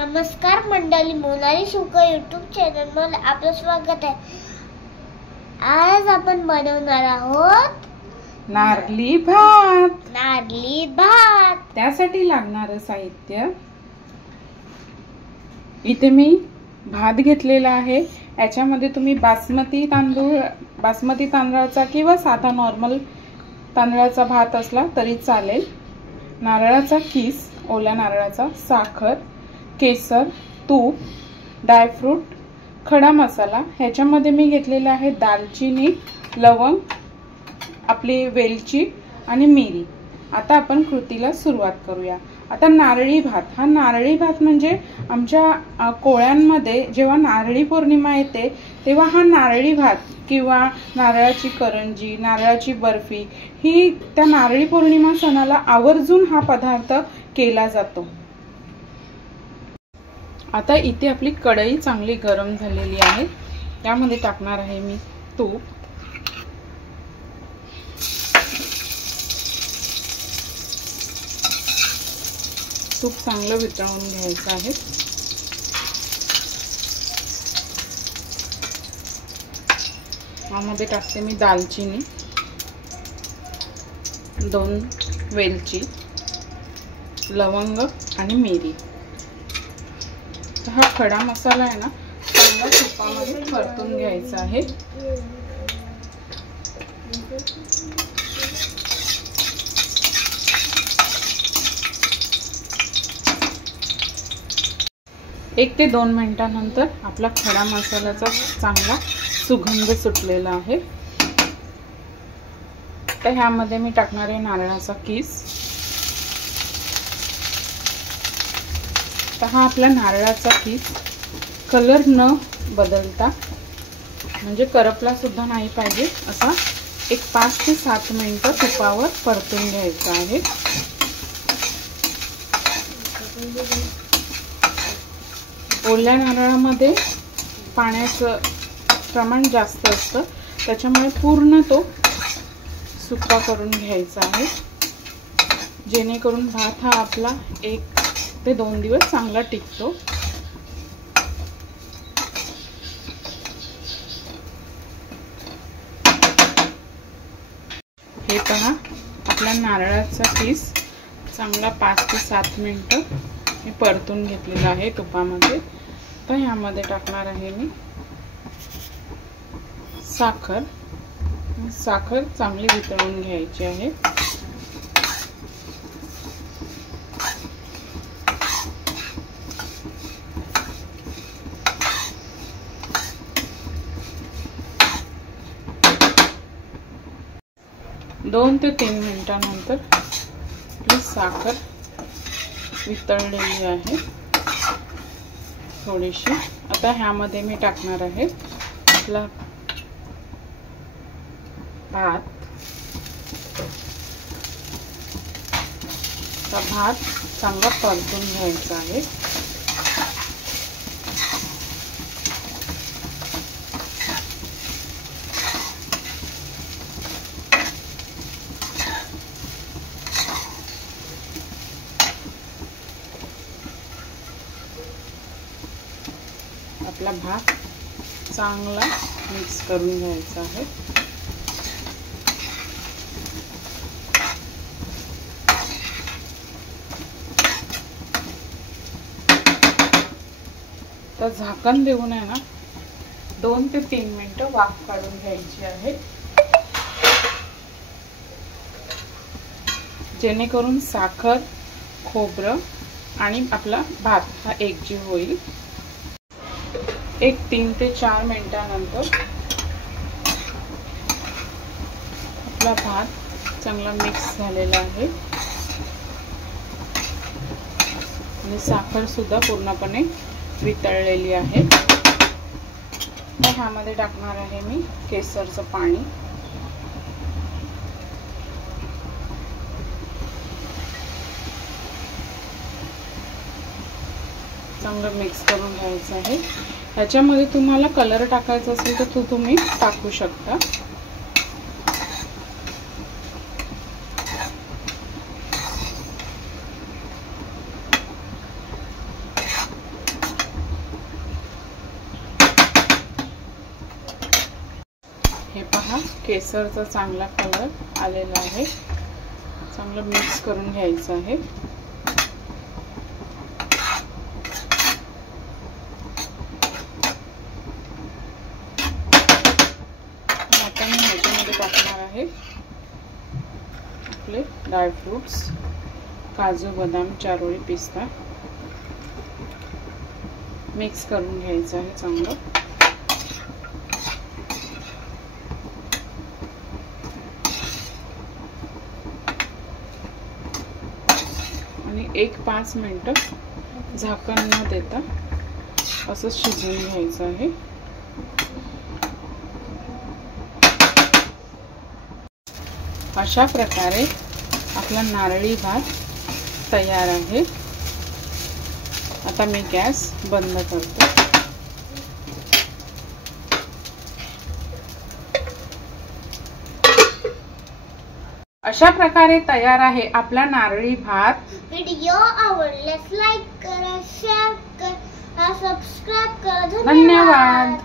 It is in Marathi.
नमस्कार मंडळी, मोनाली शुक्र यूट्यूब चॅनल मध्ये आपलं स्वागत आहे। आज आपण बनवणार आहोत नारळी भात। त्यासाठी लागणारे साहित्य, इथे मी भात घेतलेला आहे। याच्यामध्ये तुम्ही बासमती तांदळाचा किंवा साधा नॉर्मल तांदळाचा भात असला तरी चालेल। नारळाचा किस, ओल्या नारळाचा, साखर, केसर, तूप, ड्रायफ्रूट, खडा मसाला। ह्याच्यामध्ये मी घेतलेले आहे दालचिनी, लवंग, आपली वेलची आणि मिरी। आता आपण कृतीला सुरुवात करूया। आता नारळी भात, हा नारळी भात म्हणजे आमच्या कोळ्यांमध्ये जेव्हा नारळी पौर्णिमा येते तेव्हा हा नारळी भात किंवा नारळाची करंजी, नारळाची बर्फी ही त्या नारळी पौर्णिमा सणाला आवर्जून हा पदार्थ केला जातो। आता इथे आपली कढई चांगली गरम झालेली आहे। त्यामध्ये टाकणार आहे मी तूप। तूप चांगलं वितळून घ्यायचं आहे। यामध्ये टाकते मी दालचिनी, 2 वेलची, लवंग आणि मिरी। हा खडा मसाला आहे ना, चांगला तुपामध्ये परतून घ्यायचा आहे। एक ते 2 मिनिटांनंतर आपला खडा मसाल्याचा चांगला सुगंध सुटलेला आहे। तर ह्यामध्ये मी टाकणार आहे नारळाचा किस। तर हा आपला नारळाचा किस कलर न बदलता, म्हणजे करपला सुद्धा नाही पाहिजे असा, एक 5 ते 7 मिनिटं तुपावर परतून घ्यायचा आहे। ओल्या नारळामध्ये पाण्याचं प्रमाण जास्त असतं, त्याच्यामुळे पूर्ण तो सुका करून घ्यायचा आहे, जेणेकरून भात हा आपला 1 ते 2 दिवस चांगला टिकतो। हे पहा, आपला नारळाचा किस चांगला 5 ते 7 मिनिटं मी परतून घेतलेला आहे तुपामध्ये। तर ह्यामध्ये टाकणार आहे मी साखर। साखर चांगली वितळून घ्यायची आहे। दोन ते 3 मिनिटांनंतर ही साखर वितळलेली आहे थोडीशी। आता ह्यामध्ये मी टाकणार आहे आपला भात। भात चांगला परतून घ्यायचा आहे। आपला भात चांगला मिक्स करून घ्यायचा आहे। तर झाकण देऊन आहे ना 2 ते 3 मिनिटं वाफ काढून घ्यायची आहे, जेणेकरून साखर, खोबरं आणि आपला भात हा एकजीव होईल। 3 ते 4 मिनिटांनंतर आपला भात चांगला मिक्स झालेला आहे आणि साखर सुद्धा पूर्णपणे वितळलेली आहे। तर ह्यामध्ये टाकणार आहे मी केसरचं पाणी। चांगलं मिक्स करून घ्यायचं आहे। ह्याच्यामध्ये तुम्हाला कलर टाकायचा असेल तर तो तुम्ही टाकू शकता। बघा केसरचा चांगला कलर आलेला आहे. चांगलं मिक्स करून घ्यायचं आहे. आता मी ह्याच्यामध्ये टाकणार आहे आपले ड्रायफ्रुट्स, काजू, बदाम, चारोळी, पिस्ता. मिक्स करून घ्यायचं आहे चांगलं. आणि 1-5 मिनिटं झाकण न देता असं शिजवून घ्यायचं आहे. अशा प्रकारे आपला नारळी भात तयार आहे. आता मी गॅस बंद करतो. अशा प्रकारे तयार आहे आपला नारळी भात. व्हिडिओ आवडल्यास लाईक करा, शेअर करा, सबस्क्राईब करा. धन्यवाद.